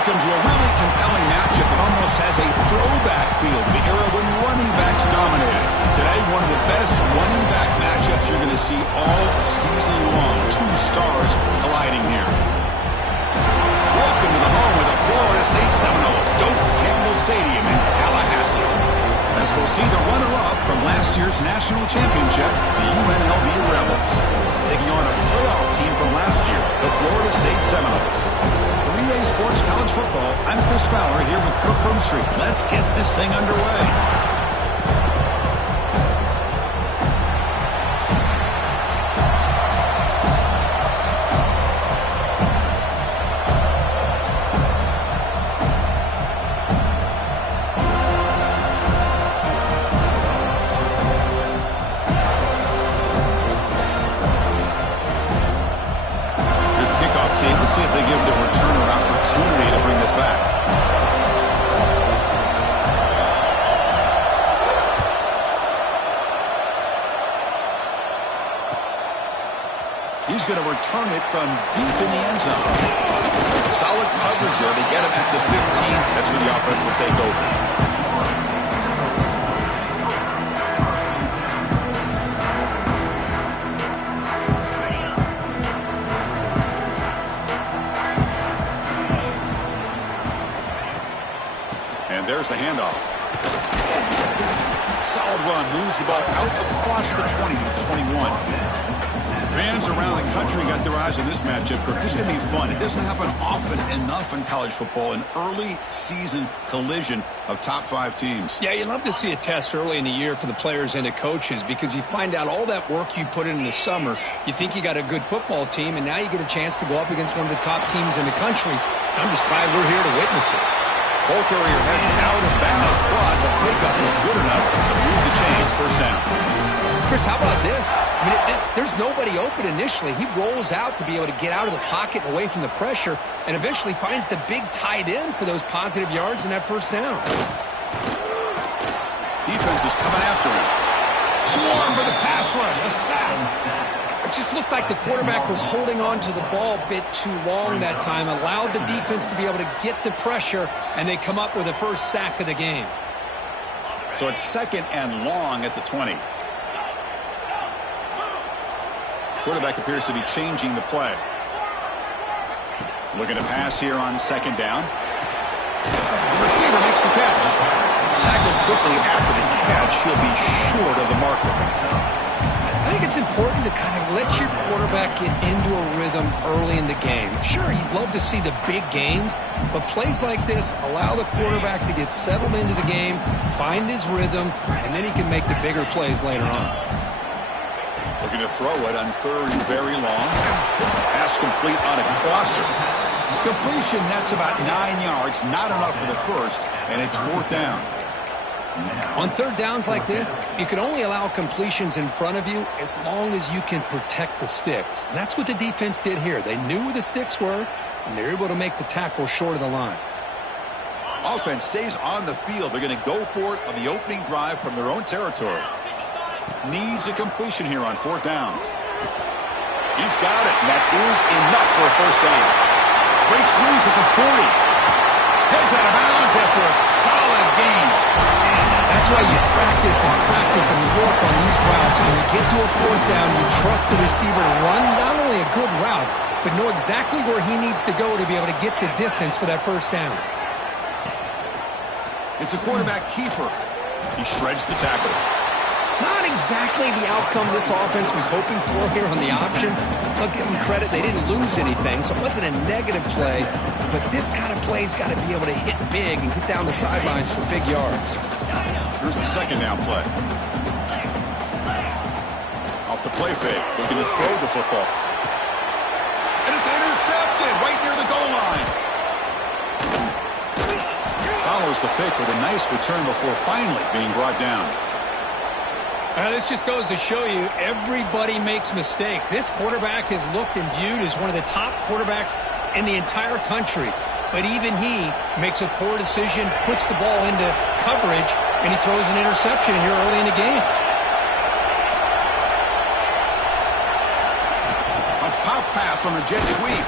Welcome to a really compelling matchup that almost has a throwback feel to the era when running backs dominated. Today, one of the best running back matchups you're going to see all season long. Two stars colliding here. Welcome to the home of the Florida State Seminoles, Doak Campbell Stadium in Tallahassee. As we'll see the runner-up from last year's national championship, the UNLV Rebels, taking on a playoff team from last year, the Florida State Seminoles. For EA Sports College Football, I'm Chris Fowler here with Kirk Herbstreit. Let's get this thing underway. Let's see if they give the returner opportunity to bring this back. He's going to return it from deep in the end zone. Solid coverage there. They get him at the 15. That's where the offense will take over. There's the handoff. Solid run. Moves the ball out across the 20 to the 21. Fans around the country got their eyes on this matchup. This is going to be fun. It doesn't happen often enough in college football. An early season collision of top 5 teams. Yeah, you love to see a test early in the year for the players and the coaches because you find out all that work you put in the summer. You think you got a good football team, and now you get a chance to go up against one of the top teams in the country. I'm just glad we're here to witness it. Ball carrier heads out of bounds, but the pickup is good enough to move the chains. First down. Chris, how about this? I mean, there's nobody open initially. He rolls out to be able to get out of the pocket and away from the pressure and eventually finds the big tight end for those positive yards in that first down. Defense is coming after him. Swarm for the pass rush. A sack. It just looked like the quarterback was holding on to the ball a bit too long that time, allowed the defense to be able to get the pressure, and they come up with the first sack of the game. So it's second and long at the 20. Quarterback appears to be changing the play. Looking to pass here on second down. The receiver makes the catch. Tackled quickly after the catch. He'll be short of the marker. I think it's important to kind of let your quarterback get into a rhythm early in the game. Sure, you'd love to see the big gains, but plays like this allow the quarterback to get settled into the game, find his rhythm, and then he can make the bigger plays later on. Looking to throw it on third and very long. Pass complete on a crosser. Completion nets about 9 yards, not enough for the first, and it's fourth down. On third downs like this, you can only allow completions in front of you as long as you can protect the sticks. And that's what the defense did here. They knew where the sticks were, and they're able to make the tackle short of the line. Offense stays on the field. They're going to go for it on the opening drive from their own territory. Needs a completion here on fourth down. He's got it, and that is enough for a first down. Breaks loose at the 40. Heads out of bounds after a solid gain. That's why you practice and work on these routes. When you get to a fourth down, you trust the receiver to run not only a good route, but know exactly where he needs to go to be able to get the distance for that first down. It's a quarterback keeper. He shreds the tackle. Not exactly the outcome this offense was hoping for here on the option. I'll give them credit. They didn't lose anything, so it wasn't a negative play. But this kind of play's got to be able to hit big and get down the sidelines for big yards. Here's the second down play. Off the play fake. Looking to throw the football. And it's intercepted right near the goal line. Follows the pick with a nice return before finally being brought down. This just goes to show you everybody makes mistakes. This quarterback is looked and viewed as one of the top quarterbacks in the entire country. But even he makes a poor decision, puts the ball into coverage, and he throws an interception here early in the game. A pop pass on the jet sweep.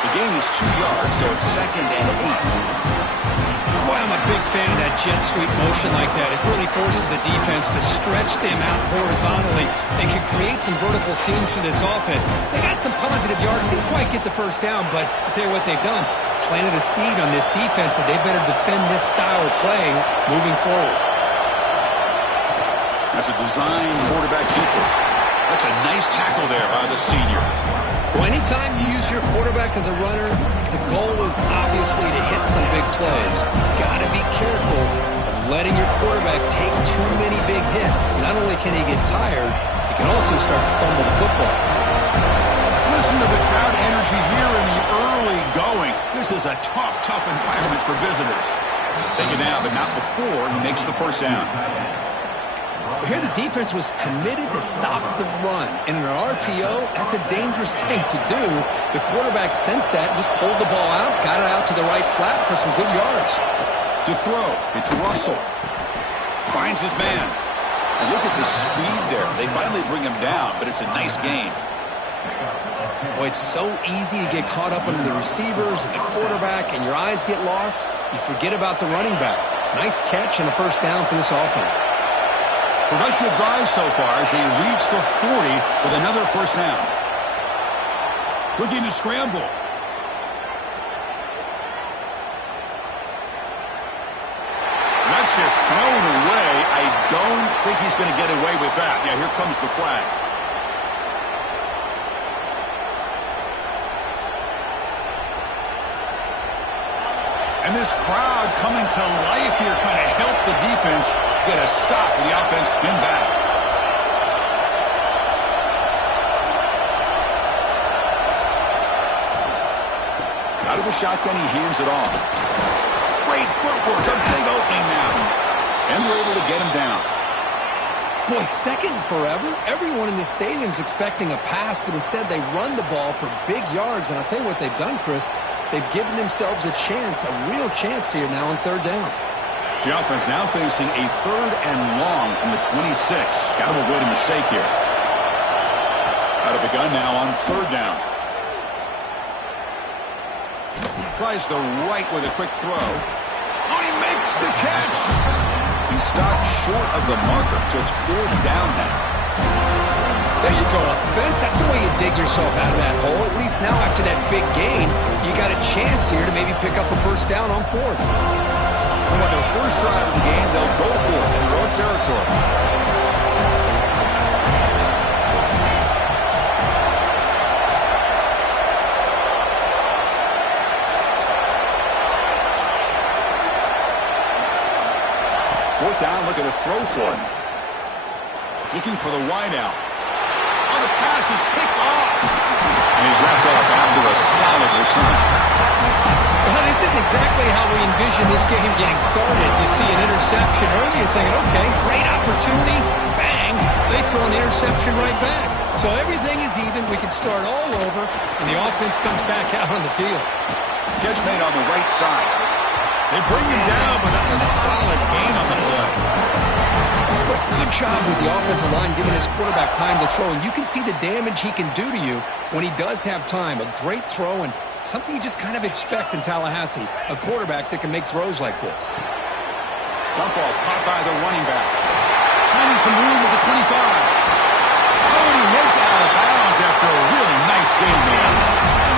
The gain is 2 yards, so it's 2nd and 8. Boy, I'm a big fan of that jet sweep motion like that. It really forces the defense to stretch them out horizontally and can create some vertical seams for this offense. They got some positive yards. Didn't quite get the first down, but I'll tell you what they've done. Planted a seed on this defense that they better defend this style of play moving forward. That's a design quarterback keeper. That's a nice tackle there by the senior. Well, anytime you use your quarterback as a runner, the goal is obviously to hit some big plays. Got to be careful of letting your quarterback take too many big hits. Not only can he get tired, he can also start to fumble the football. Listen to the crowd energy here in the early going. This is a tough environment for visitors. Take it now, but not before he makes the first down. Here the defense was committed to stop the run. And in an RPO, that's a dangerous thing to do. The quarterback sensed that, just pulled the ball out, got it out to the right flat for some good yards. To throw, it's Russell. Finds his man. And look at the speed there. They finally bring him down, but it's a nice gain. Boy, it's so easy to get caught up under the receivers and the quarterback, and your eyes get lost. You forget about the running back. Nice catch and a first down for this offense. Productive drive so far as they reach the 40 with another first down. Looking to scramble. That's just thrown away. I don't think he's going to get away with that. Yeah, here comes the flag. And this crowd coming to life here trying to help the defense get a stop with the offense pinned back. Out of the shotgun, he hands it off. Great footwork, a big opening now. And we're able to get him down. Boy, second and forever. Everyone in this stadium's expecting a pass, but instead they run the ball for big yards. And I'll tell you what they've done, Chris. They've given themselves a chance, a real chance here now on third down. The offense now facing a 3rd and long from the 26. Got to avoid a mistake here. Out of the gun now on 3rd down. Tries the right with a quick throw. Oh, he makes the catch. He stopped short of the marker, so it's 4th down now. There you go, offense. That's the way you dig yourself out of that hole. At least now after that big gain, you got a chance here to maybe pick up a first down on 4th. So on their first drive of the game, they'll go for it in their own territory. Fourth down, look at the throw for him. Looking for the wideout. Oh, the pass is picked off. And he's wrapped up after a solid return. Well, this isn't exactly how we envisioned this game getting started. You see an interception early, you're thinking, okay, great opportunity. Bang, they throw an interception right back. So everything is even. We can start all over, and the offense comes back out on the field. Catch made on the right side. They bring him down, but that's a solid gain on the play. But good job with the offensive line giving his quarterback time to throw. And you can see the damage he can do to you when he does have time. A great throw and something you just kind of expect in Tallahassee. A quarterback that can make throws like this. Dump off caught by the running back. Finding some room with the 25. Oh, and he heads out of bounds after a really nice game, man.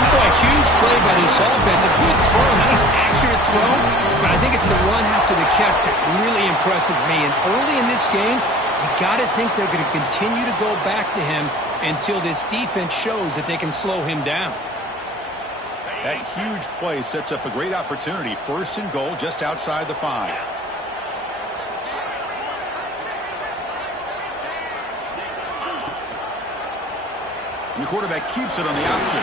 Boy, a huge play by this offense. A good throw, nice accurate throw. But I think it's the run after the catch that really impresses me. And early in this game, you got to think they're going to continue to go back to him until this defense shows that they can slow him down. That huge play sets up a great opportunity. 1st and goal just outside the 5. And the quarterback keeps it on the option.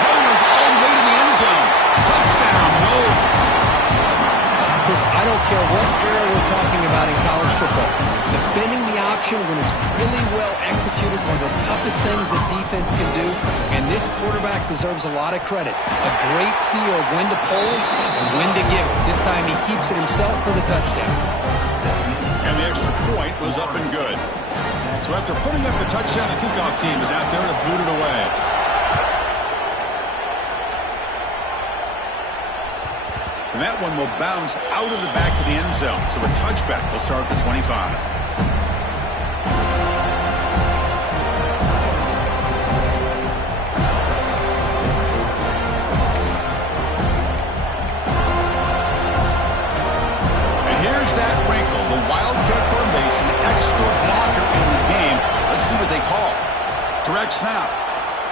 Runners all the way to the end zone. Touchdown, Knowles. Chris, I don't care what era we're talking about in college football. Defending the option when it's really well executed, one of the toughest things that defense can do, and this quarterback deserves a lot of credit. A great feel of when to pull it and when to give it. This time he keeps it himself for the touchdown. And the extra point was up and good. So after putting up a touchdown, the kickoff team is out there to boot it away. And that one will bounce out of the back of the end zone. So a touchback will start at the 25. That wrinkle, the wildcat formation, extra blocker in the game. Let's see what they call. Direct snap.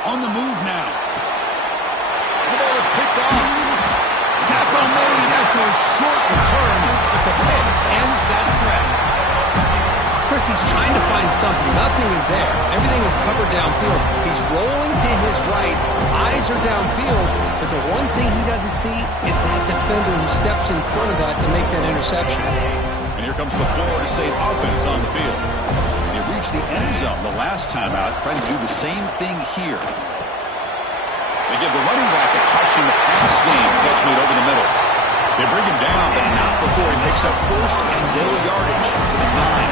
On the move now. The ball is picked off. Tackle made after a short return, but the pick ends that threat. Chris, he's trying to find something. Nothing is there. Everything is covered downfield. He's rolling to his right. Eyes are downfield. But the one thing he doesn't see is that defender who steps in front of that to make that interception. And here comes the Florida State offense on the field. They reached the end zone the last time out, trying to do the same thing here. They give the running back a touch in the pass game. Catch made over the middle. They bring him down, but not before he picks up first and goal yardage to the 9.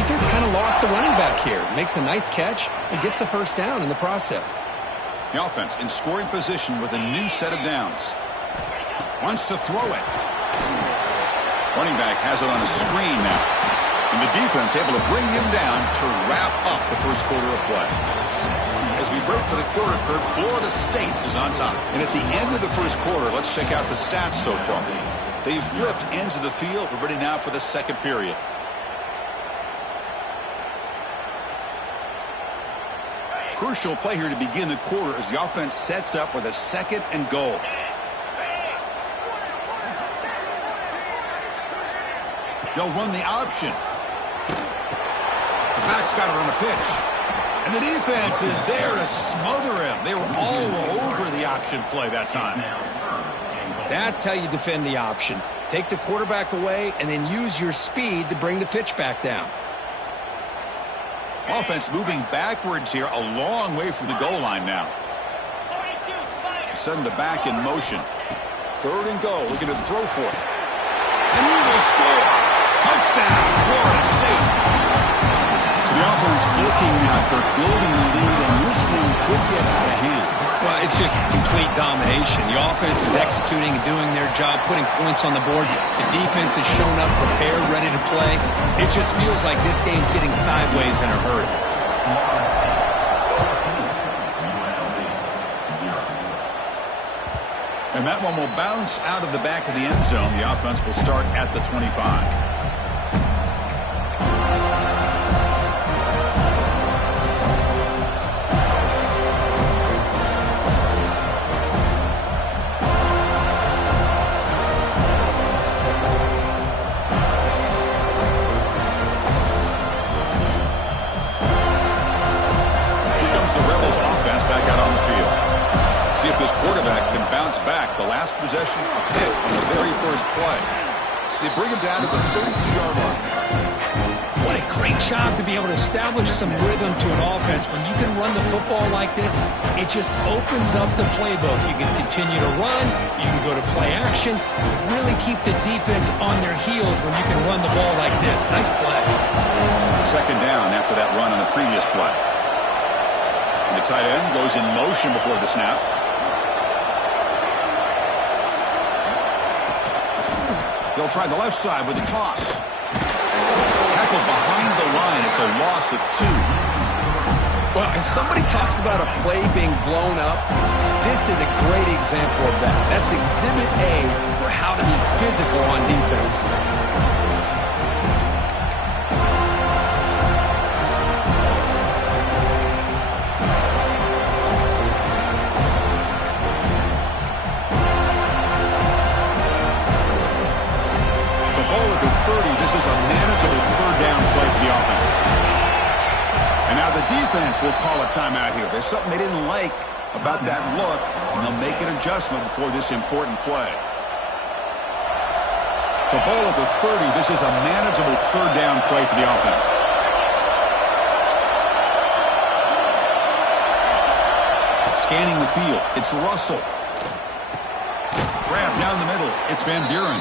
Defense kind of lost a running back here. Makes a nice catch and gets the first down in the process. The offense in scoring position with a new set of downs. Wants to throw it. Running back has it on a screen now. And the defense able to bring him down to wrap up the first quarter of play. As we break for the quarter curve, Florida State is on top. And at the end of the first quarter, let's check out the stats so far. They've flipped ends of the field. We're ready now for the second period. Crucial play here to begin the quarter as the offense sets up with a 2nd and goal. They'll run the option. The back's got it on the pitch. And the defense is there to smother him. They were all over the option play that time. That's how you defend the option. Take the quarterback away and then use your speed to bring the pitch back down. Offense moving backwards here, a long way from the goal line now. Send the back in motion. 3rd and goal, looking to throw for it. And he will score. Touchdown, Florida State. So the offense looking now for building the lead, and this one could get out of hand. Well, it's just complete domination. The offense is executing and doing their job, putting points on the board. The defense has shown up, prepared, ready to play. It just feels like this game's getting sideways in a hurry. And that one will bounce out of the back of the end zone. The offense will start at the 25. Back, the last possession, a pick on the very first play. They bring him down to the 32-yard line. What a great job to be able to establish some rhythm to an offense. When you can run the football like this, it just opens up the playbook. You can continue to run, you can go to play action, you really keep the defense on their heels when you can run the ball like this. Nice play. 2nd down after that run on the previous play. And the tight end goes in motion before the snap. They'll try the left side with a toss. Tackle behind the line. It's a loss of 2. Well, if somebody talks about a play being blown up, this is a great example of that. That's Exhibit A for how to be physical on defense. This is a manageable 3rd down play for the offense. And now the defense will call a timeout here. There's something they didn't like about that look, and they'll make an adjustment before this important play. So ball at the 30. This is a manageable 3rd down play for the offense. Scanning the field. It's Russell. Grab down the middle. It's Van Buren.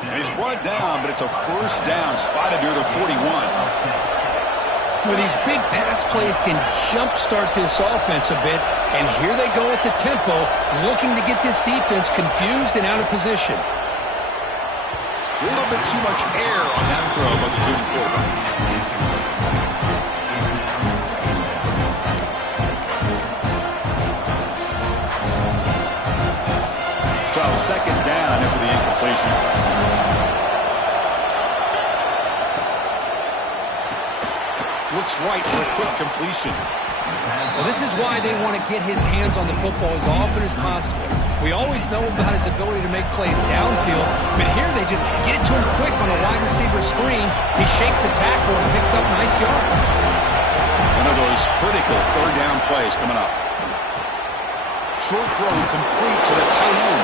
And he's brought down, but it's a first down, spotted near the 41. Well, these big pass plays can jumpstart this offense a bit, and here they go at the tempo, looking to get this defense confused and out of position. A little bit too much air on that throw by the junior quarterback. So second down after the incompletion. Looks right for a quick completion. Well, this is why they want to get his hands on the football as often as possible. We always know about his ability to make plays downfield, but here they just get it to him quick on a wide receiver screen. He shakes the tackle and picks up nice yards. One of those critical third down plays coming up. Short throw complete to the tight end.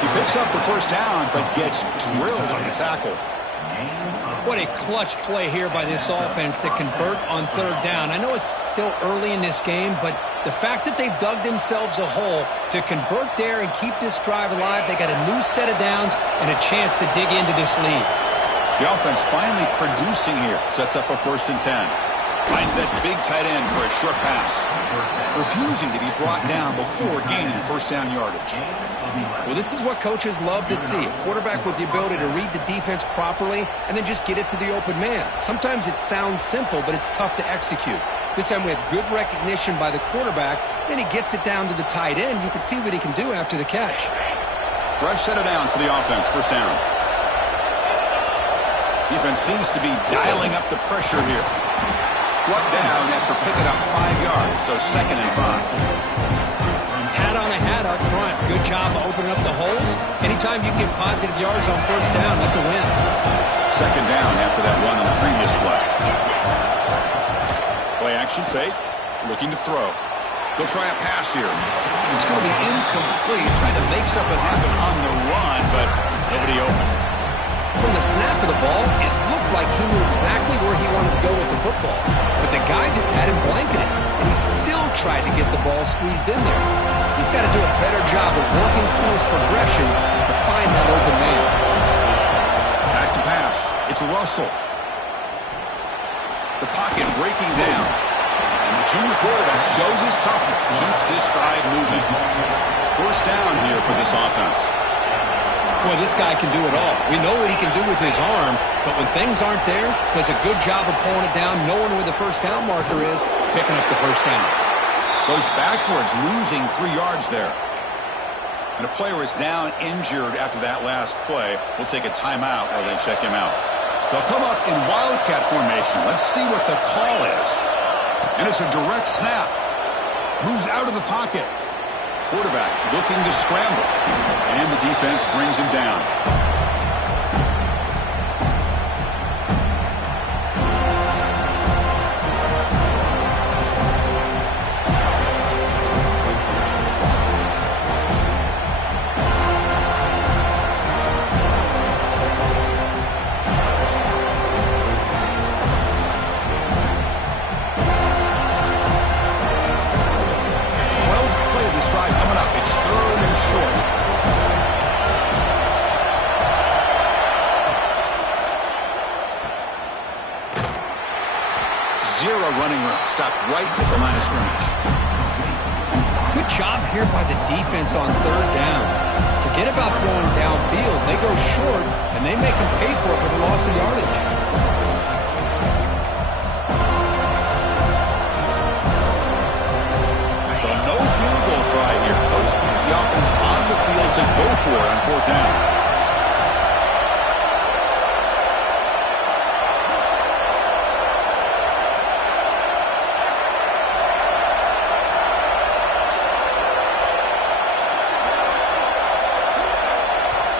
He picks up the first down, but gets drilled on the tackle. What a clutch play here by this offense to convert on third down. I know it's still early in this game, but the fact that they've dug themselves a hole to convert there and keep this drive alive, they got a new set of downs and a chance to dig into this lead. The offense finally producing here. Sets up a 1st and 10. Finds that big tight end for a short pass. Refusing to be brought down before gaining first down yardage. Well, this is what coaches love to see. A quarterback with the ability to read the defense properly and then just get it to the open man. Sometimes it sounds simple, but it's tough to execute. This time we have good recognition by the quarterback. Then he gets it down to the tight end. You can see what he can do after the catch. Fresh set of downs for the offense. First down. Defense seems to be dialing up the pressure here. Brought down after picking up 5 yards, so 2nd and 5. Hat on a hat up front. Good job opening up the holes. Anytime you get positive yards on first down, that's a win. 2nd down after that run on the previous play. Play action fake. Looking to throw. They'll try a pass here. It's going to be incomplete. Trying to make something happen on the run, but nobody open. From the snap of the ball, it looked like he knew exactly where he wanted to go with the football. But the guy just had him blanketed, and he still tried to get the ball squeezed in there. He's got to do a better job of working through his progressions to find that open man. Back to pass. It's Russell. The pocket breaking down. And the junior quarterback shows his toughness, keeps this drive moving. First down here for this offense. Boy, this guy can do it all. We know what he can do with his arm, but when things aren't there, does a good job of pulling it down, knowing where the first down marker is, picking up the first down. Goes backwards, losing 3 yards there. And a player is down injured after that last play. We'll take a timeout while they check him out. They'll come up in wildcat formation. Let's see what the call is. And it's a direct snap. Moves out of the pocket. Quarterback looking to scramble. And the defense brings him down. Stopped right at the line of scrimmage. Good job here by the defense on third down. Forget about throwing downfield. They go short, and they make them pay for it with a loss of yardage. So no field goal try here. Coach keeps the offense on the field to go for it on fourth down.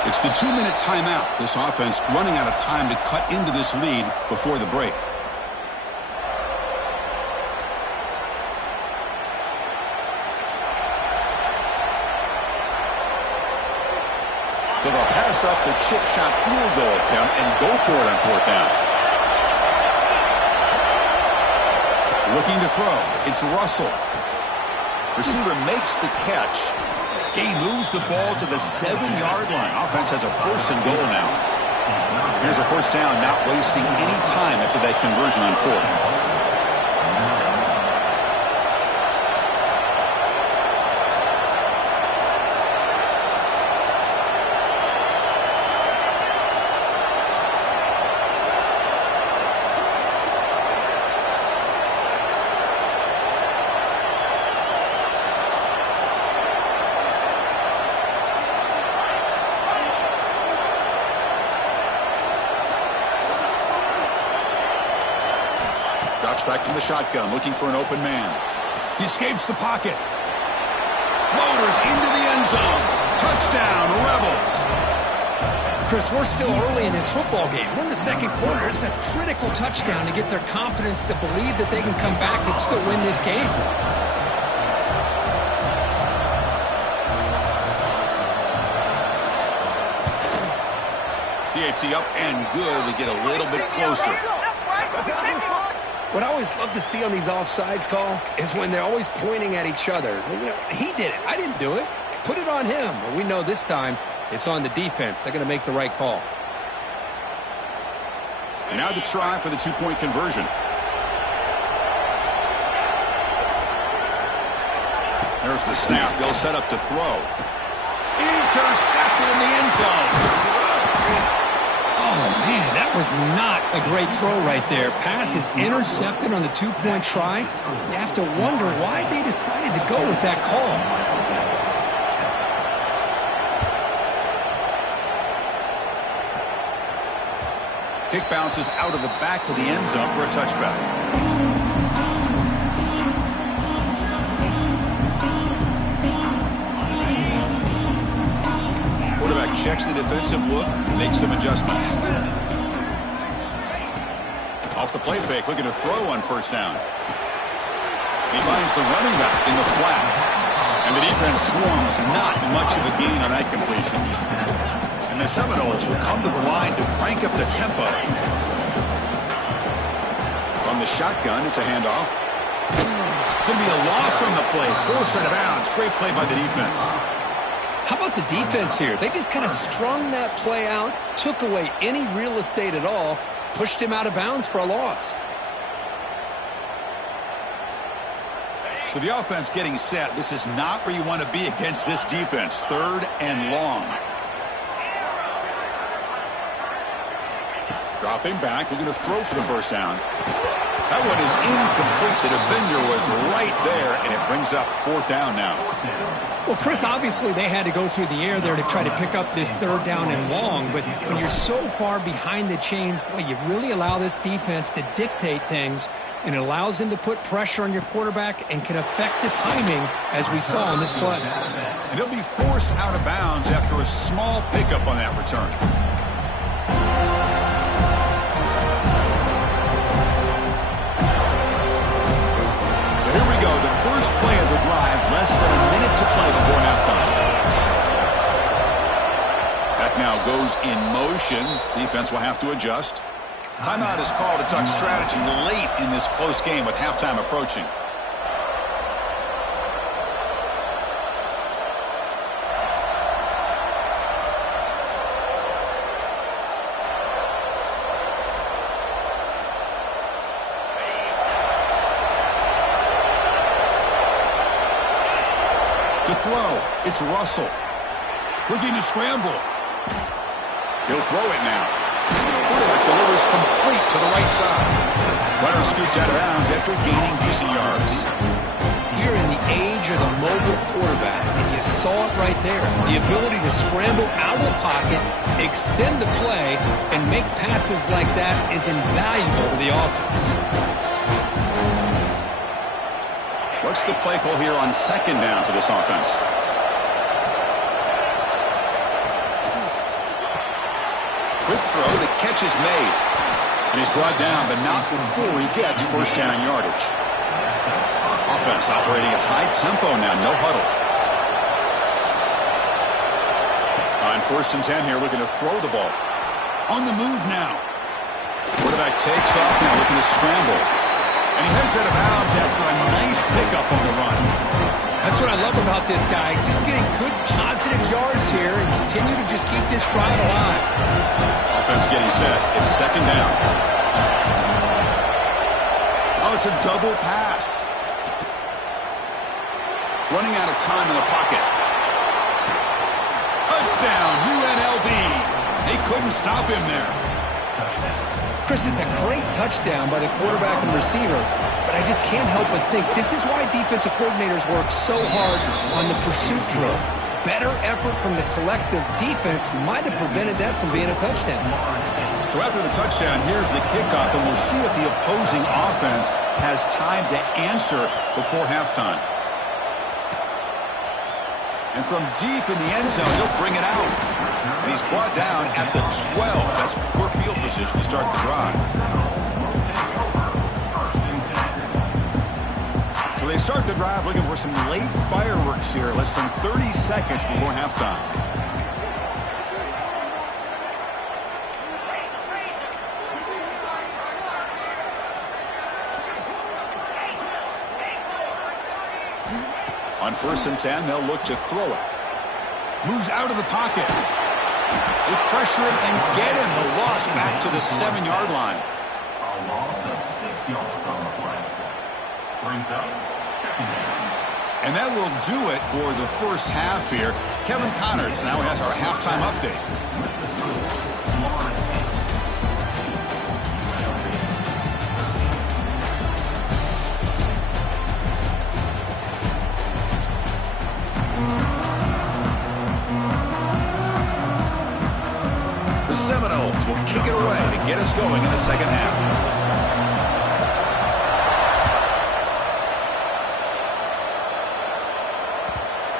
It's the 2-minute timeout. This offense running out of time to cut into this lead before the break. So they'll pass up the chip shot field goal attempt and go for it on fourth down. Looking to throw. It's Russell. Receiver makes the catch. He moves the ball to the 7-yard line. Offense has a 1st and goal now. Here's a first down, not wasting any time after that conversion on fourth. Drops back from the shotgun, looking for an open man. He escapes the pocket. Motors into the end zone. Touchdown, Rebels. Chris, we're still early in this football game. We're in the second quarter. It's a critical touchdown to get their confidence to believe that they can come back and still win this game. PAT up and good. We get a little bit closer. What I always love to see on these offsides call is when they're always pointing at each other. You know, he did it. I didn't do it. Put it on him. Well, we know this time it's on the defense. They're going to make the right call. And now the try for the two-point conversion. There's the snap. They'll set up to throw. Intercepted in the end zone. Oh, man, that was not a great throw right there. Pass is intercepted on the two-point try. You have to wonder why they decided to go with that call. Kick bounces out of the back of the end zone for a touchback. Quarterback checks the defensive look, makes some adjustments. Off the play fake, looking to throw on first down. He finds the running back in the flat. And the defense swarms, not much of a gain on that completion. And the Seminoles will come to the line to crank up the tempo. From the shotgun, it's a handoff. Going to be a loss on the play. Forced out of bounds. Great play by the defense. How about the defense here? They just kind of strung that play out, took away any real estate at all, pushed him out of bounds for a loss. So the offense getting set. This is not where you want to be against this defense. Third and long. Dropping back, looking to throw for the first down. That one is incomplete. The defender was right there, and it brings up fourth down now. Well, Chris, obviously they had to go through the air there to try to pick up this third down and long, but when you're so far behind the chains, boy, you really allow this defense to dictate things, and it allows them to put pressure on your quarterback and can affect the timing, as we saw on this play. And he'll be forced out of bounds after a small pickup on that return. So here we go, the first play of the drive, less than a minute to play before halftime. That now goes in motion. Defense will have to adjust. Timeout is called to talk strategy late in this close game with halftime approaching. To throw, it's Russell. Looking to scramble. He'll throw it now. Quarterback delivers complete to the right side. Runner scoots out of bounds after gaining decent yards. You're in the age of the mobile quarterback, and you saw it right there. The ability to scramble out of the pocket, extend the play, and make passes like that is invaluable to the offense. What's the play call here on second down for this offense? Quick throw, the catch is made. And he's brought down, but not before he gets first down yardage. Offense operating at high tempo now, no huddle. On first and 10 here, looking to throw the ball. On the move now. Quarterback takes off now, looking to scramble. And he heads out of bounds after a nice pickup on the run. That's what I love about this guy. Just getting good positive yards here and continue to just keep this drive alive. Offense getting set. It's second down. Oh, it's a double pass. Running out of time in the pocket. Touchdown, UNLV. They couldn't stop him there. Chris, is a great touchdown by the quarterback and receiver, but I just can't help but think this is why defensive coordinators work so hard on the pursuit drill. better effort from the collective defense might have prevented that from being a touchdown. So after the touchdown, here's the kickoff, and we'll see if the opposing offense has time to answer before halftime. And from deep in the end zone, he'll bring it out. And he's brought down at the 12. That's poor field position to start the drive. So they start the drive looking for some late fireworks here, less than 30 seconds before halftime. On 1st and 10, they'll look to throw it. Moves out of the pocket. They pressure him and get him. The loss back to the 7-yard line. A loss of 6 yards on the play. Brings up 2nd down. And that will do it for the first half here. Kevin Connors now has our halftime update. The Seminoles will kick it away to get us going in the second half.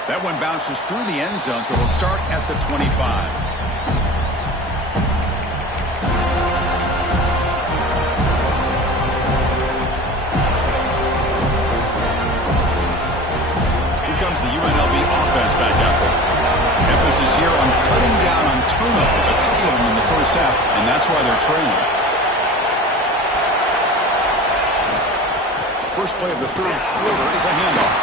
That one bounces through the end zone, so it'll start at the 25. The UNLV offense back out there. Emphasis here on cutting down on turnovers, a couple of them in the first half, and that's why they're trailing. First play of the third quarter is a handoff.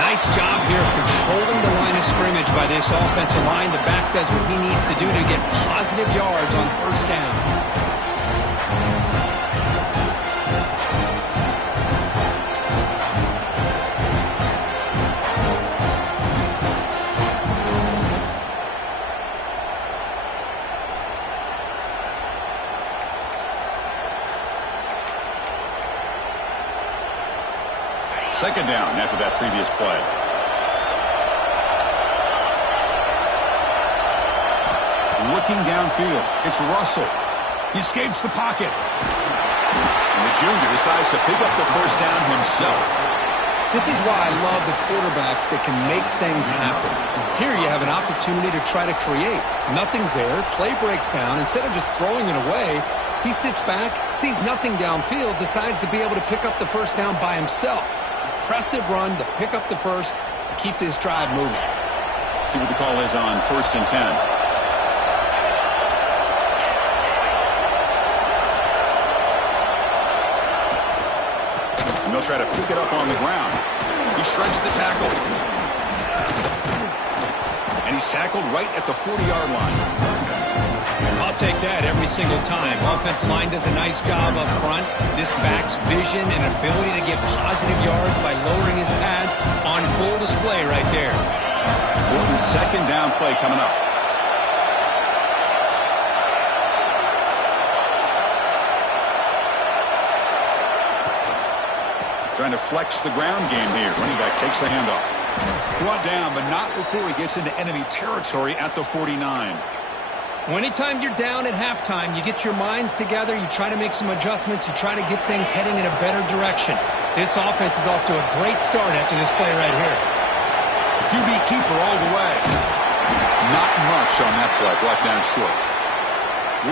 Nice job here of controlling the line of scrimmage by this offensive line. The back does what he needs to do to get positive yards on 1st down. Second down after that previous play. Looking downfield, it's Russell. He escapes the pocket. And the junior decides to pick up the first down himself. This is why I love the quarterbacks that can make things happen. Here you have an opportunity to try to create. Nothing's there. Play breaks down. Instead of just throwing it away, he sits back, sees nothing downfield, decides to be able to pick up the first down by himself. Impressive run to pick up the first and keep this drive moving. See what the call is on 1st and 10. And they'll try to pick it up on the ground. He shreds the tackle. And he's tackled right at the 40-yard line. I'll take that every single time. Offensive line does a nice job up front. This back's vision and ability to get positive yards by lowering his pads on full display right there. Important 2nd down play coming up. Trying to flex the ground game here. Running back takes the handoff. Brought down, but not before he gets into enemy territory at the 49. Well, anytime you're down at halftime, you get your minds together, you try to make some adjustments, you try to get things heading in a better direction. This offense is off to a great start after this play right here. QB keeper all the way. Not much on that play, brought down short.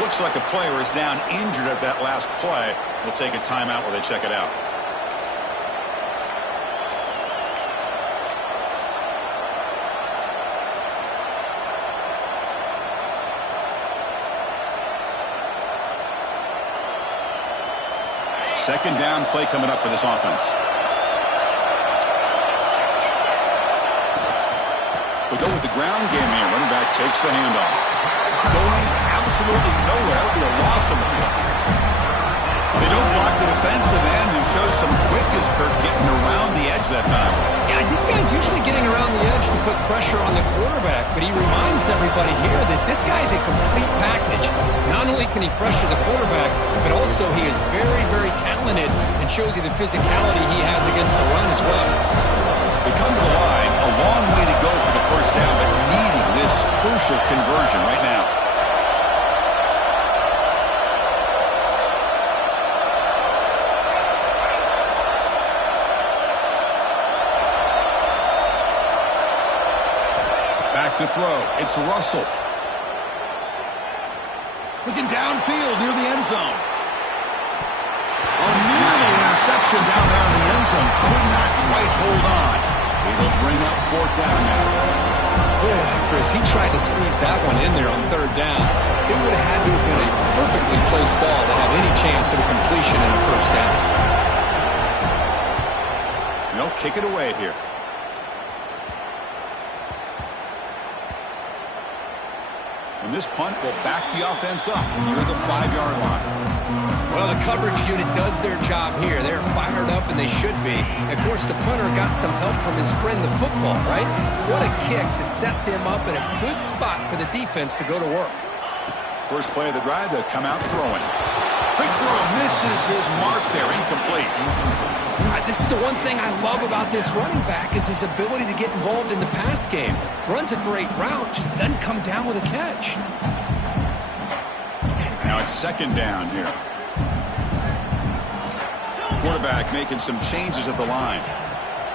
Looks like a player is down injured at that last play. We'll take a timeout while they check it out. Second down play coming up for this offense. They go with the ground game here. Running back takes the handoff. Going absolutely nowhere. That would be a loss on the play. They don't block the defensive end, who shows some quickness, Kirk, getting around the edge that time. Yeah, this guy's usually getting around the edge to put pressure on the quarterback, but he reminds everybody here that this guy's a complete package. Not only can he pressure the quarterback, but also he is very, very talented and shows you the physicality he has against the run as well. They come to the line, a long way to go for the first crucial conversion right now. Back to throw. It's Russell. Looking downfield near the end zone. Oh, nearly an interception down there in the end zone. Could not quite hold on. It'll bring up fourth down now. Oh, Chris, he tried to squeeze that one in there on third down. It would have had to have been a perfectly placed ball to have any chance of a completion in a first down. They'll kick it away here. And this punt will back the offense up near the 5-yard line. Well, the coverage unit does their job here. They're fired up, and they should be. Of course, the punter got some help from his friend, the football, right? What a kick to set them up in a good spot for the defense to go to work. First play of the drive, they'll come out throwing. Quick throw, misses his mark there, incomplete. This is the one thing I love about this running back is his ability to get involved in the pass game. Runs a great route, just doesn't come down with a catch. Now it's second down here. Quarterback making some changes at the line.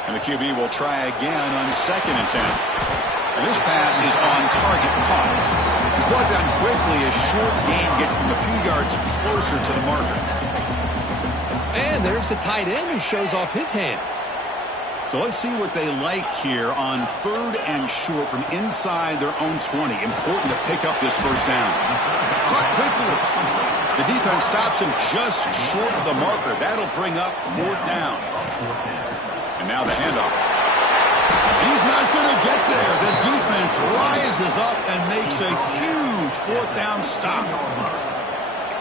And the QB will try again on second and 10. And this pass is on target, caught. He's brought down quickly. A short gain gets them a few yards closer to the marker. And there's the tight end who shows off his hands. So let's see what they like here on third and short from inside their own 20. Important to pick up this first down. Caught quickly. The defense stops him just short of the marker. That'll bring up fourth down. And now the handoff. He's not going to get there. The defense rises up and makes a huge fourth down stop.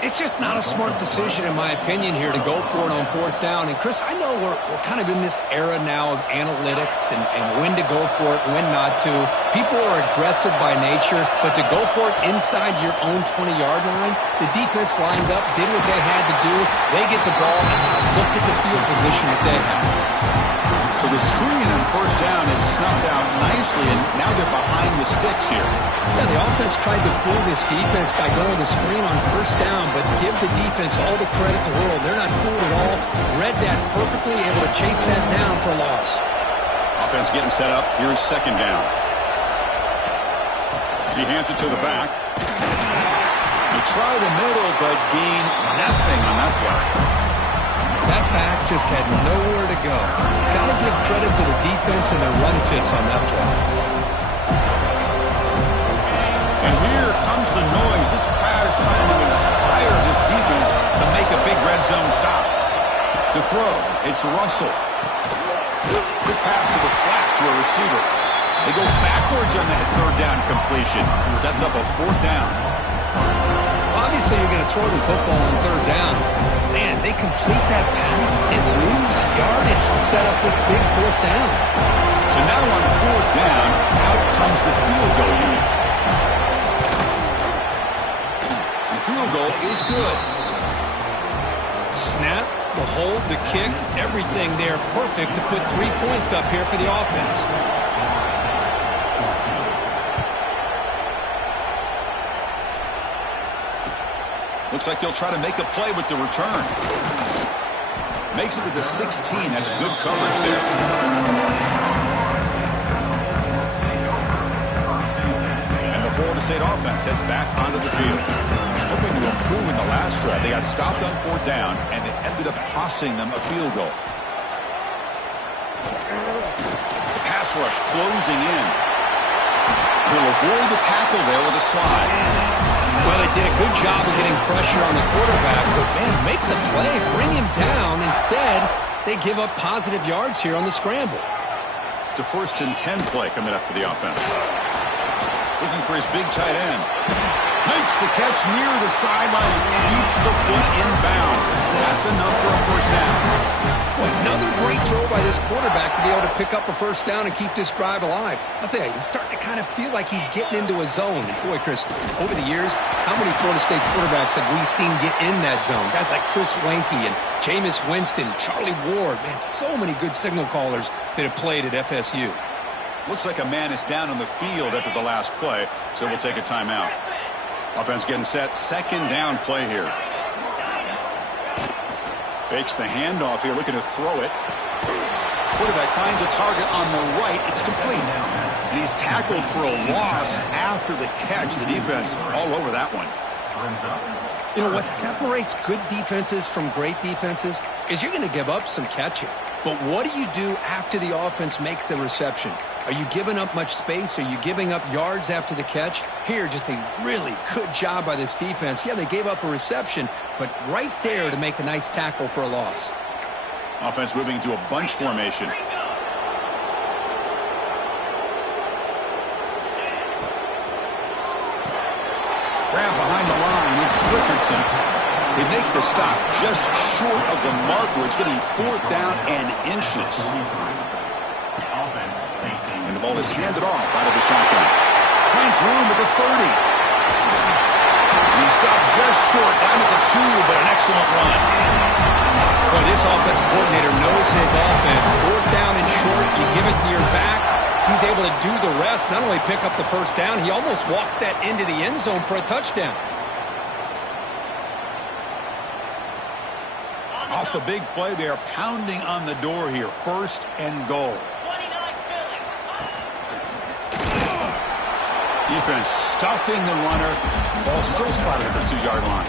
It's just not a smart decision, in my opinion, here to go for it on fourth down. And, Chris, I know we're kind of in this era now of analytics and when to go for it and when not to. People are aggressive by nature, but to go for it inside your own 20-yard line, the defense lined up, did what they had to do. They get the ball, and now look at the field position that they have. So the screen on first down is snuffed out nicely, and now they're behind the sticks here. Yeah, the offense tried to fool this defense by going the screen on first down, but give the defense all the credit in the world. They're not fooled at all. Read that perfectly, able to chase that down for a loss. Offense getting set up. Here's second down. He hands it to the back. They try the middle, but gain nothing on that play. That back just had nowhere to go. Got to give credit to the defense and their run fits on that play. And here comes the noise. This crowd is trying to inspire this defense to make a big red zone stop. To throw, it's Russell. Quick pass to the flat to a receiver. They go backwards on that third down completion. Sets up a fourth down. Obviously, you're going to throw the football on third down. Man, they complete that pass and lose yardage to set up this big fourth down. So now on fourth down, out comes the field goal unit. The field goal is good. Snap, the hold, the kick, everything there perfect to put 3 points up here for the offense. Looks like he'll try to make a play with the return. Makes it to the 16. That's good coverage there. And the Florida State offense heads back onto the field. Hoping to improve in the last drive. They got stopped on fourth down, and it ended up costing them a field goal. The pass rush closing in. He'll avoid the tackle there with a slide. Well, they did a good job of getting pressure on the quarterback, but, man, make the play, bring him down. Instead, they give up positive yards here on the scramble. It's a 1st and 10 play coming up for the offense. Looking for his big tight end. Makes the catch near the sideline and keeps the foot in bounds. That's enough for a first down. Boy, another great throw by this quarterback to be able to pick up a first down and keep this drive alive. I'll tell you, he's starting to kind of feel like he's getting into a zone. And boy, Chris, over the years, how many Florida State quarterbacks have we seen get in that zone? Guys like Chris Wenke and Jameis Winston, Charlie Ward. Man, so many good signal callers that have played at FSU. Looks like a man is down on the field after the last play, so we'll take a timeout. Offense getting set. Second down play here. Fakes the handoff here, looking to throw it. Quarterback finds a target on the right. It's complete. And he's tackled for a loss after the catch. The defense all over that one. You know, what separates good defenses from great defenses is you're going to give up some catches. But what do you do after the offense makes the reception? Are you giving up much space? Are you giving up yards after the catch? Here, just a really good job by this defense. Yeah, they gave up a reception, but right there to make a nice tackle for a loss. Offense moving into a bunch formation. Grab behind the line. It's Richardson. They make the stop just short of the marker. It's getting fourth down and inches. And the ball is handed off out of the shotgun. Finds room at the 30. And he stopped just short down at the 2, but an excellent run. Well, this offensive coordinator knows his offense. Fourth down and short, you give it to your back. He's able to do the rest, not only pick up the first down, he almost walks that into the end zone for a touchdown. Off the big play, they are pounding on the door here. First and goal. Defense stuffing the runner. Ball still spotted at the 2-yard line.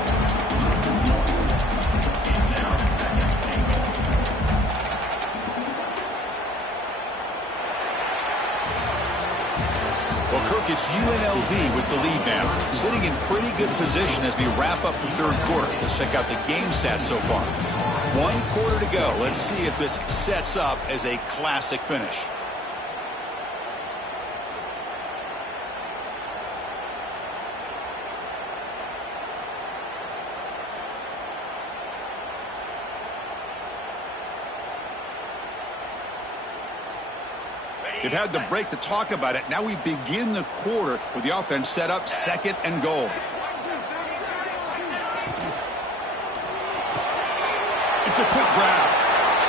Well, Kirk, it's UNLV with the lead now. Sitting in pretty good position as we wrap up the third quarter. Let's check out the game stats so far. 1 quarter to go. Let's see if this sets up as a classic finish. They've had the break to talk about it. Now we begin the quarter with the offense set up second and goal. It's a quick grab.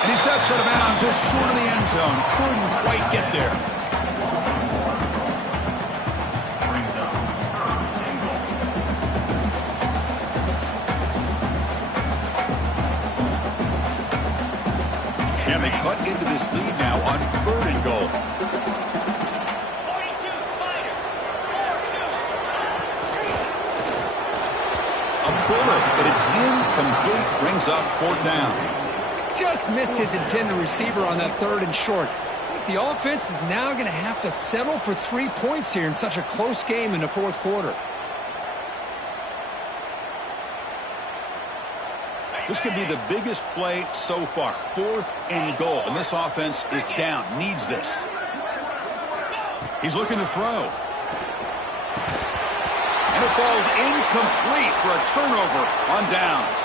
And he steps out of bounds just short of the end zone. Couldn't quite get there. And they cut into this lead now on third and goal. But it's incomplete, brings up fourth down. Just missed his intended receiver on that third and short. The offense is now going to have to settle for 3 points here in such a close game in the fourth quarter. This could be the biggest play so far. Fourth and goal, and this offense is down, needs this. He's looking to throw. And it falls incomplete for a turnover on downs.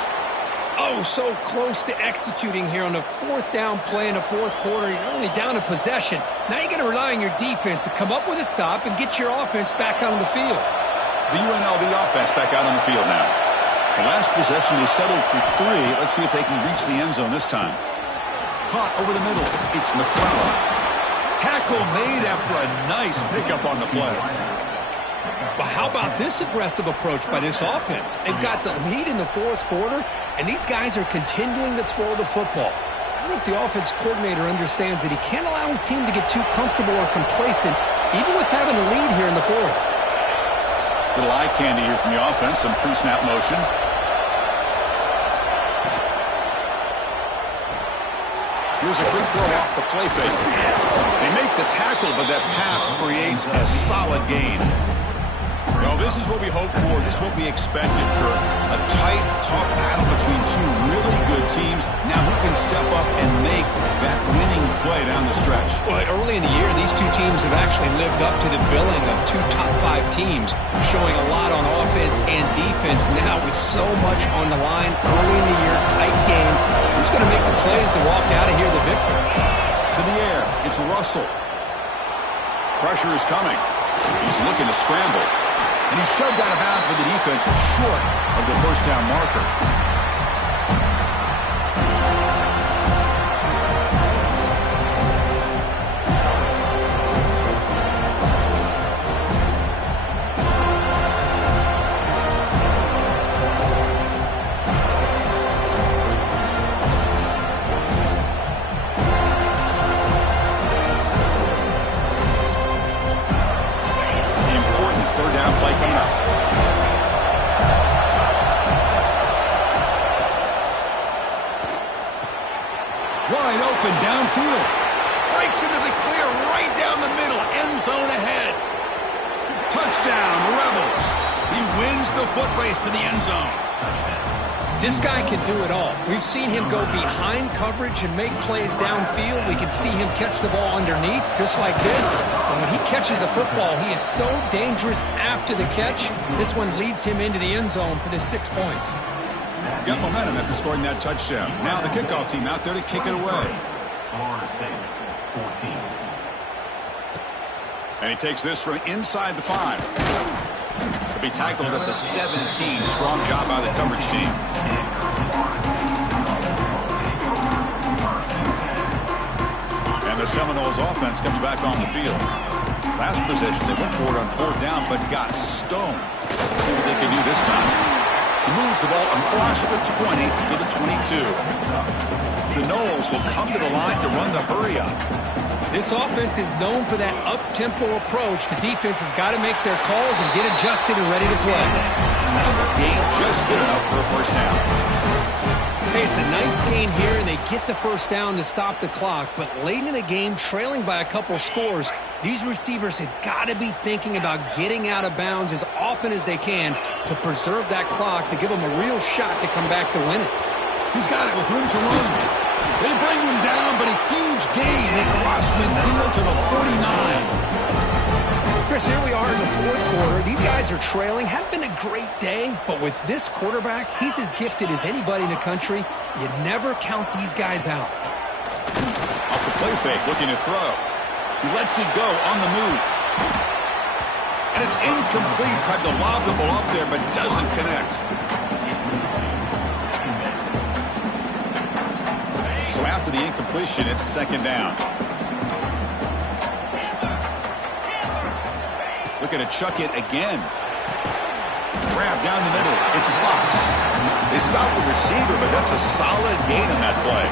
Oh, so close to executing here on the fourth down play in the fourth quarter. You're only down a possession. Now you got to rely on your defense to come up with a stop and get your offense back out on the field. The UNLV offense back out on the field now. The last possession, they settled for 3. Let's see if they can reach the end zone this time. Caught over the middle. It's McClellan. Tackle made after a nice pickup on the play. But how about this aggressive approach by this offense? They've got the lead in the fourth quarter, and these guys are continuing to throw the football. I think the offense coordinator understands that he can't allow his team to get too comfortable or complacent, even with having a lead here in the fourth. Little eye candy here from the offense, some pre-snap motion. Here's a quick throw off the play fake. They make the tackle, but that pass creates a solid gain. Well, this is what we hoped for. This is what we expected, Kurt. A tight, tough battle between two really good teams. Now who can step up and make that winning play down the stretch? Well, early in the year, these two teams have actually lived up to the billing of 2 top 5 teams, showing a lot on offense and defense. Now with so much on the line early in the year, tight game, who's going to make the plays to walk out of here the victor? To the air, it's Russell. Pressure is coming. He's looking to scramble. And he's shoved out of bounds by the defense short of the first down marker. Touchdown, Rebels. He wins the foot race to the end zone. This guy can do it all. We've seen him go behind coverage and make plays downfield. We can see him catch the ball underneath, just like this. And when he catches a football, he is so dangerous after the catch. This one leads him into the end zone for the 6 points. Got momentum after scoring that touchdown. Now the kickoff team out there to kick it away. Florida State, 14. And he takes this from inside the 5. He'll be tackled at the 17. Strong job by the coverage team. And the Seminoles offense comes back on the field. Last possession, they went for it on 4th down, but got stoned. Let's see what they can do this time. He moves the ball across the 20 to the 22. The Noles will come to the line to run the hurry up. This offense is known for that up-tempo approach. The defense has got to make their calls and get adjusted and ready to play. Gain just good enough for a first down. Hey, it's a nice gain here, and they get the first down to stop the clock. But late in the game, trailing by a couple scores, these receivers have got to be thinking about getting out of bounds as often as they can to preserve that clock, to give them a real shot to come back to win it. He's got it with room to run. They bring him down, but a huge gain. They cross midfield to the 49. Chris, here we are in the 4th quarter. These guys are trailing. Hadn't been a great day, but with this quarterback, he's as gifted as anybody in the country. You never count these guys out. Off the play fake, looking to throw. He lets it go on the move. And it's incomplete. Tried to lob the ball up there, but doesn't connect. So after the incompletion, it's 2nd down. Looking to chuck it again. Grab down the middle. It's Fox. They stop the receiver, but that's a solid gain on that play.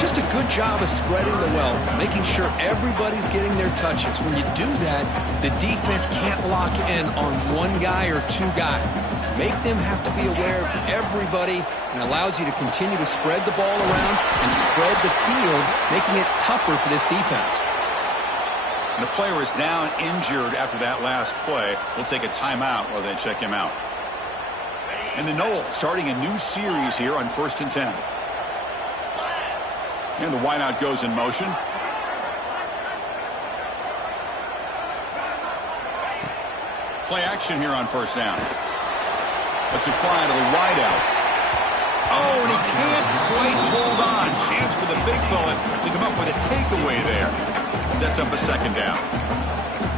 Just a good job of spreading the wealth, making sure everybody's getting their touches. When you do that, the defense can't lock in on one guy or 2 guys. Make them have to be aware of everybody, and allows you to continue to spread the ball around and spread the field, making it tougher for this defense. And the player is down injured after that last play. We'll take a timeout while they check him out. And the Noles starting a new series here on 1st and 10. And the wideout goes in motion. Play action here on 1st down. Lets it fly to the wideout. Oh, and he can't quite hold on. Chance for the big fella to come up with a takeaway there. Sets up a 2nd down.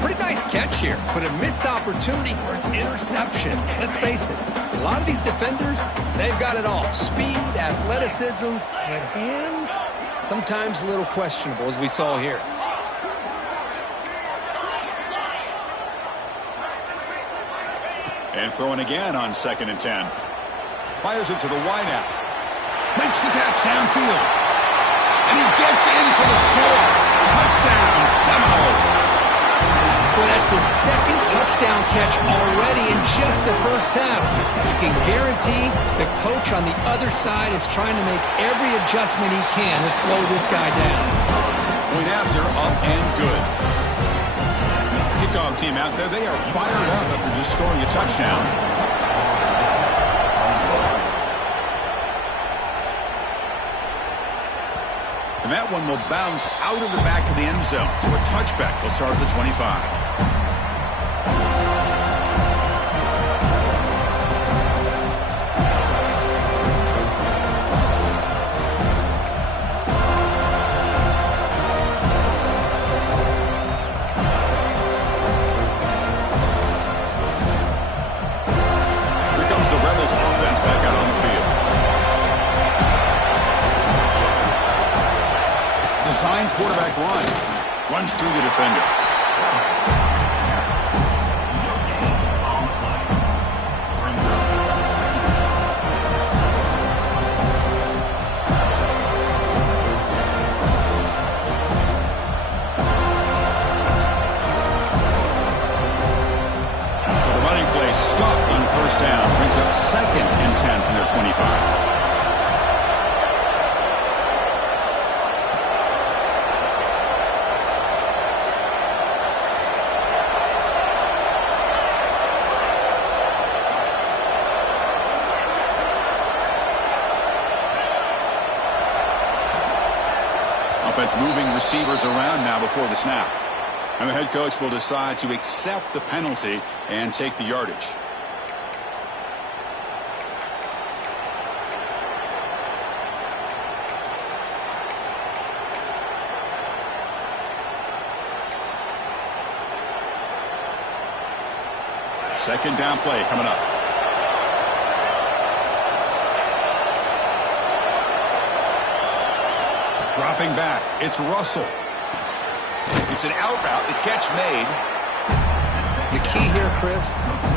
Pretty nice catch here, but a missed opportunity for an interception. Let's face it, a lot of these defenders, they've got it all. Speed, athleticism, but hands, sometimes a little questionable, as we saw here. And throwing again on 2nd and 10. Fires it to the wideout. Makes the catch downfield. And he gets in for the score. Touchdown, Seminoles. Well, that's his 2nd touchdown catch already in just the first half. You can guarantee the coach on the other side is trying to make every adjustment he can to slow this guy down. Point after, up and good. Kickoff team out there, they are fired up after just scoring a touchdown. And that one will bounce out of the back of the end zone. So a touchback will start at the 25. Here comes the Rebels offense back out on the field. Design quarterback run. Runs through the defender. So the running play stopped on 1st down. Brings up 2nd and 10 from their 25. defense moving receivers around now before the snap. And the head coach will decide to accept the penalty and take the yardage. Second down play coming up. Dropping back. It's Russell. It's an out route. The catch made. The key here, Chris,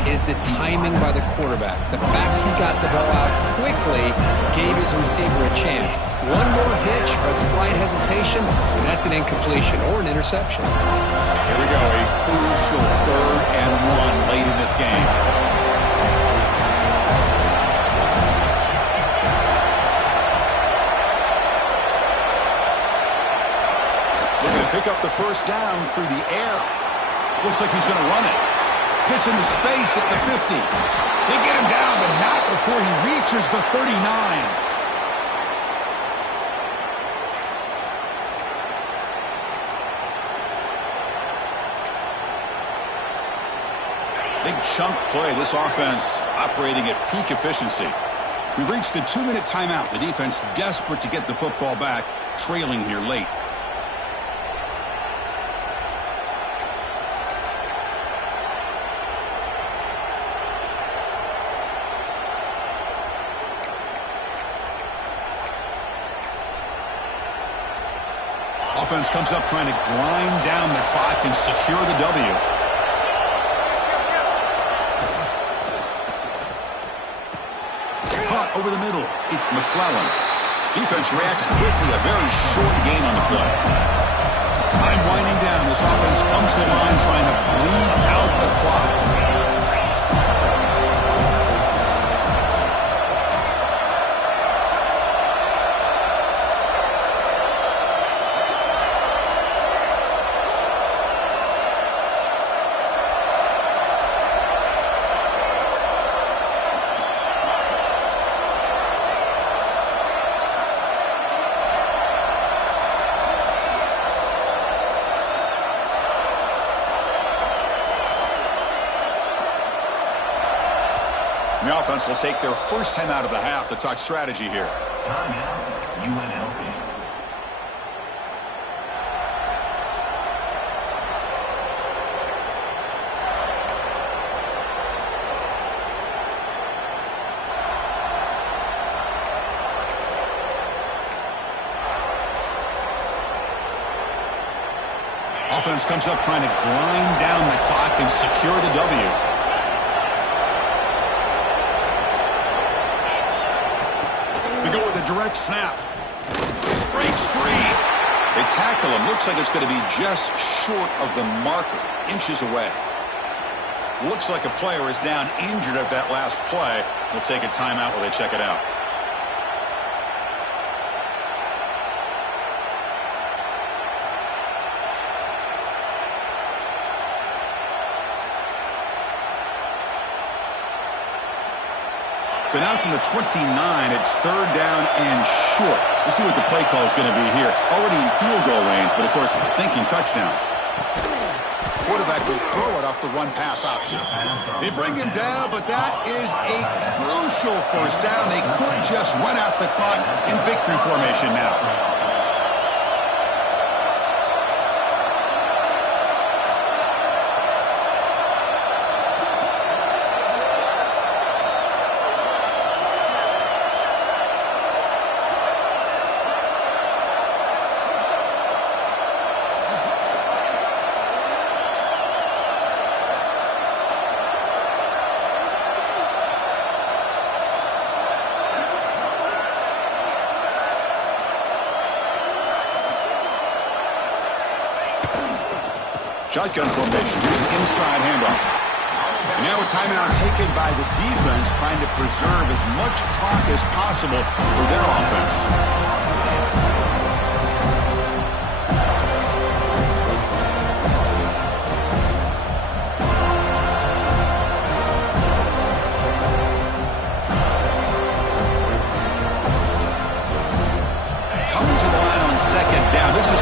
is the timing by the quarterback. The fact he got the ball out quickly gave his receiver a chance. One more hitch or a slight hesitation, and that's an incompletion or an interception. Here we go. A crucial 3rd and 1 late in this game. Looking to pick up the first down through the air. Looks like he's going to run it. Hits into space at the 50. They get him down, but not before he reaches the 39. Big chunk play. This offense operating at peak efficiency. We've reached the 2-minute timeout. The defense desperate to get the football back, trailing here late. Offense comes up trying to grind down the clock and secure the W. Caught over the middle. It's McClellan. Defense reacts quickly. A very short gain on the play. Time winding down. This offense comes to the line trying to bleed out the clock. The offense will take their first time out of the half to talk strategy here. Timeout, UNLV. Offense comes up trying to grind down the clock and secure the W. They go with a direct snap. Breaks free. They tackle him. Looks like it's going to be just short of the marker. Inches away. Looks like a player is down injured at that last play. We'll take a timeout while they check it out. So now from the 29, it's 3rd down and short. Let's see what the play call is going to be here. Already in field goal range, but of course, thinking touchdown. Quarterback will throw it off the run-pass option. They bring him down, but that is a crucial first down. They could just run out the clock in victory formation now. Shotgun formation. Here's an inside handoff. And now a timeout taken by the defense, trying to preserve as much clock as possible for their offense. Coming to the line on 2nd down. This is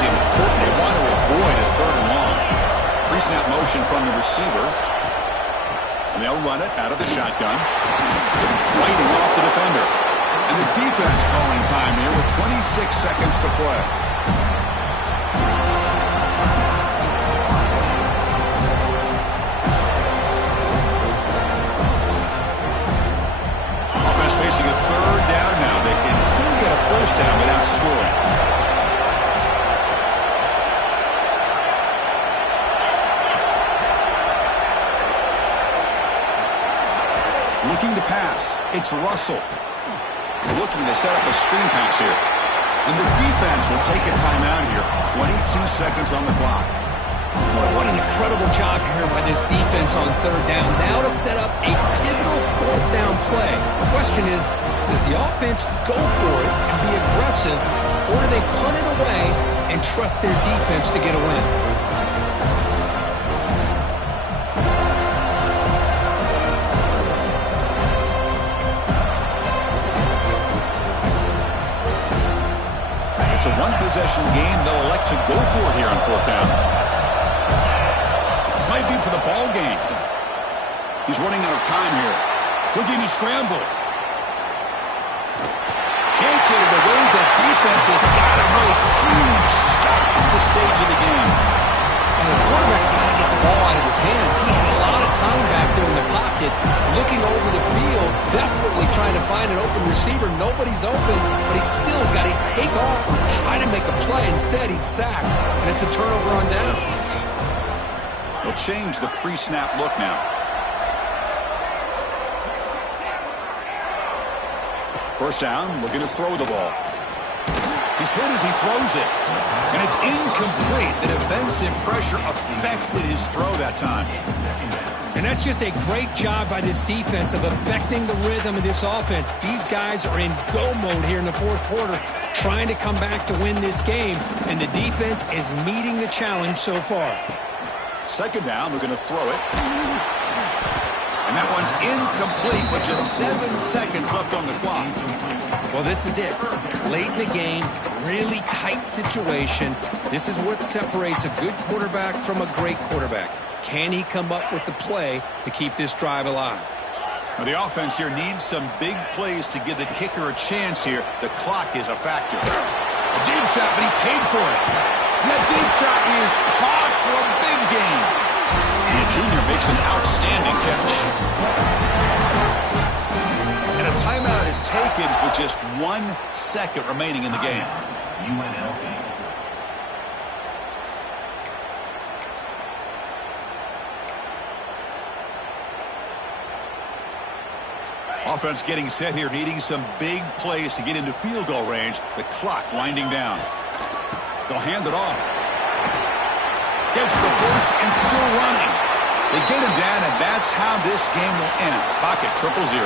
And they'll run it out of the shotgun. Fighting off the defender. And the defense calling time here with 26 seconds to play. Offense facing a third down now. They can still get a first down without scoring. Looking to pass. It's Russell. Looking to set up a screen pass here. And the defense will take a timeout here. 22 seconds on the clock. Boy, what an incredible job here by this defense on third down. Now to set up a pivotal fourth down play. The question is, does the offense go for it and be aggressive, or do they punt it away and trust their defense to get a win? It's a one-possession game. They'll elect to go for it here on fourth down. This might be for the ball game. He's running out of time here. Looking to scramble. Can't get it away. The defense has got a really huge stop at this stage of the game. And the quarterback's got to get the ball out of his hands. He had a lot of time back there in the pocket, looking over the field, desperately trying to find an open receiver. Nobody's open, but he still's got to take off or try to make a play. Instead, he's sacked, and it's a turnover on downs. They'll change the pre-snap look now. First down, looking to throw the ball. He's hit as he throws it. And it's incomplete. The defensive pressure affected his throw that time. And that's just a great job by this defense of affecting the rhythm of this offense. These guys are in go mode here in the fourth quarter, trying to come back to win this game. And the defense is meeting the challenge so far. Second down, we're going to throw it. And that one's incomplete with just 7 seconds left on the clock. Well, this is it. Late in the game, really tight situation. This is what separates a good quarterback from a great quarterback. Can he come up with the play to keep this drive alive? Now, the offense here needs some big plays to give the kicker a chance here. The clock is a factor. A deep shot, but he paid for it. That deep shot is caught for a big gain. And the junior makes an outstanding catch. And a timeout is taken with just 1 second remaining in the game. UNLV. Offense getting set here, needing some big plays to get into field goal range. The clock winding down. They'll hand it off. Gets the first and still running. They get him down, and that's how this game will end. Clock at 0-0.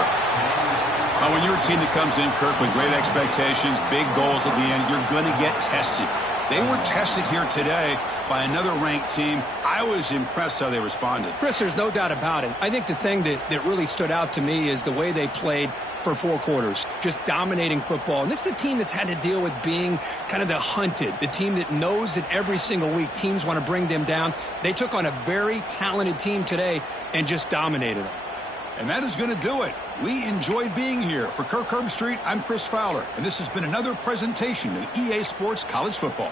Now, when you're a team that comes in, Kirk, with great expectations, big goals at the end, you're going to get tested. They were tested here today by another ranked team. I was impressed how they responded. Chris, there's no doubt about it. I think the thing that really stood out to me is the way they played for 4 quarters, just dominating football. And this is a team that's had to deal with being kind of the hunted, the team that knows that every single week teams want to bring them down. They took on a very talented team today and just dominated them. And that is going to do it. We enjoyed being here. For Kirk Herbstreit, I'm Chris Fowler, and this has been another presentation of EA Sports College Football.